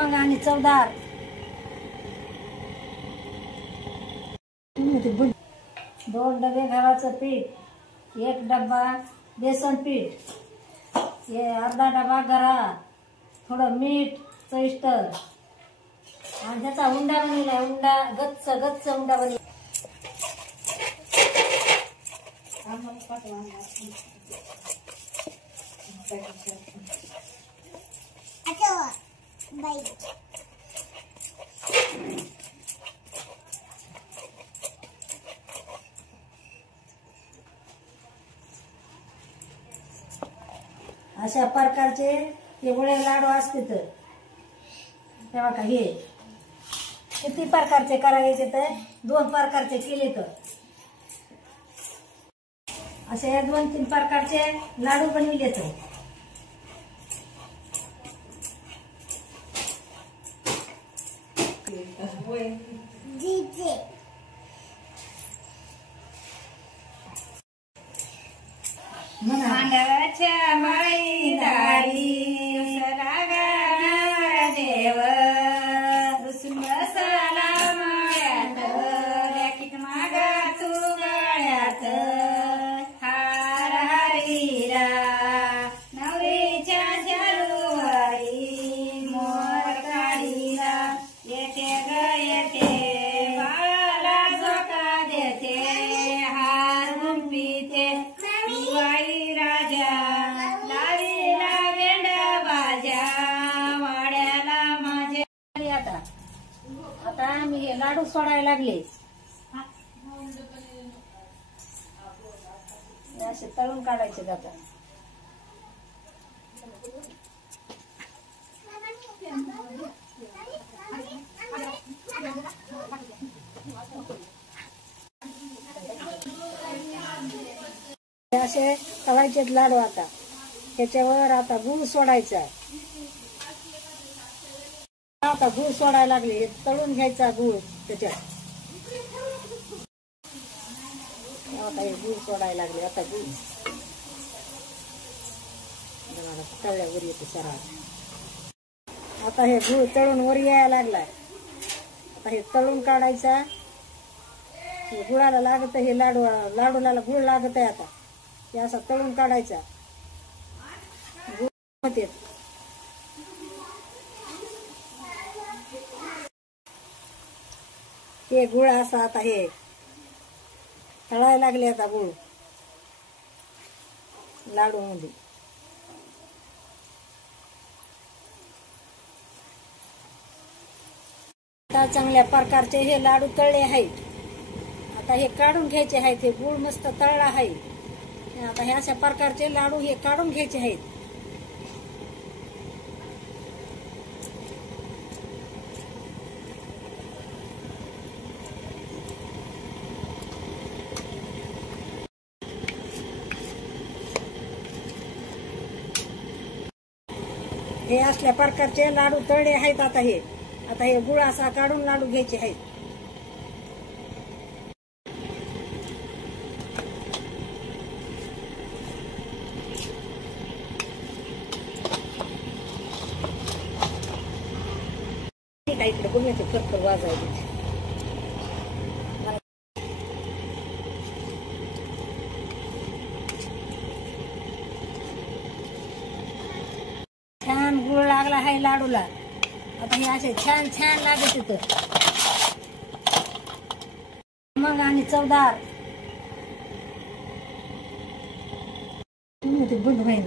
खमंग आणि चवदार. दोन डबे गव्हाचं पीठ, एक डब्बा बेसन पीठ, अर्धा डबा गरा, थोडं मीठ चविष्ट आणि त्याचा उंडा बनवलाय. उंडा गच्च गच्च उंडा बनवला. अशा प्रकारचे हे गोळे लाडू असते. तर तेव्हा का हे किती प्रकारचे करायचे तर 2 प्रकारचे केले तर असे 2-3 प्रकारचे लाडू बनविले तर मांडवाच्या माळी दारी देव रुसून बसला माळ्यात रॅकीत मागा तू गळ्यात हार हरीरा नवरीच्या जालूवारी मोर काढीला येते ग येते बाळाला झोका देते हार मुंबीते आई राजा लाडीला वेंड बाजा वाड्याला माझे. आता मी हे लाडू सोडायला लागले. असे तळून काढायचे जातात. असे तळायचे लाडू. आता त्याच्यावर आता गूळ सोडायचा. आता गूळ सोडायला लागले. तळून घ्यायचा गूळ त्याच्यात. आता हे गूळ सोडायला लागले. आता गूळ तळल्यावर येते सरळ. आता हे गूळ तळून वर यायला लागलाय. आता हे तळून काढायचा. हे गुळाला लागत. हे लाडूला गुळ लागत आहे. आता हे असा तळून काढायचा. होते ते गुळ असा. आता हे तळायला लागले. आता गुळ लाडू मध्ये आता चांगल्या प्रकारचे हे लाडू तळले आहेत. आता हे काढून घ्यायचे आहेत. हे गुळ मस्त तळला आहे. आता हे अशा प्रकारचे लाडू हे काढून घ्यायचे आहेत. हे असल्या प्रकारचे लाडू तळले आहेत. आता हे गुळ असा काढून लाडू घ्यायचे आहेत. इकडे गुळण्याचे फरफर वाजायचे. छान गुळ लागला आहे लाडूला. आता हे असे छान छान लागत तिथं खमंग आणि चवदार. बुंद व्हायला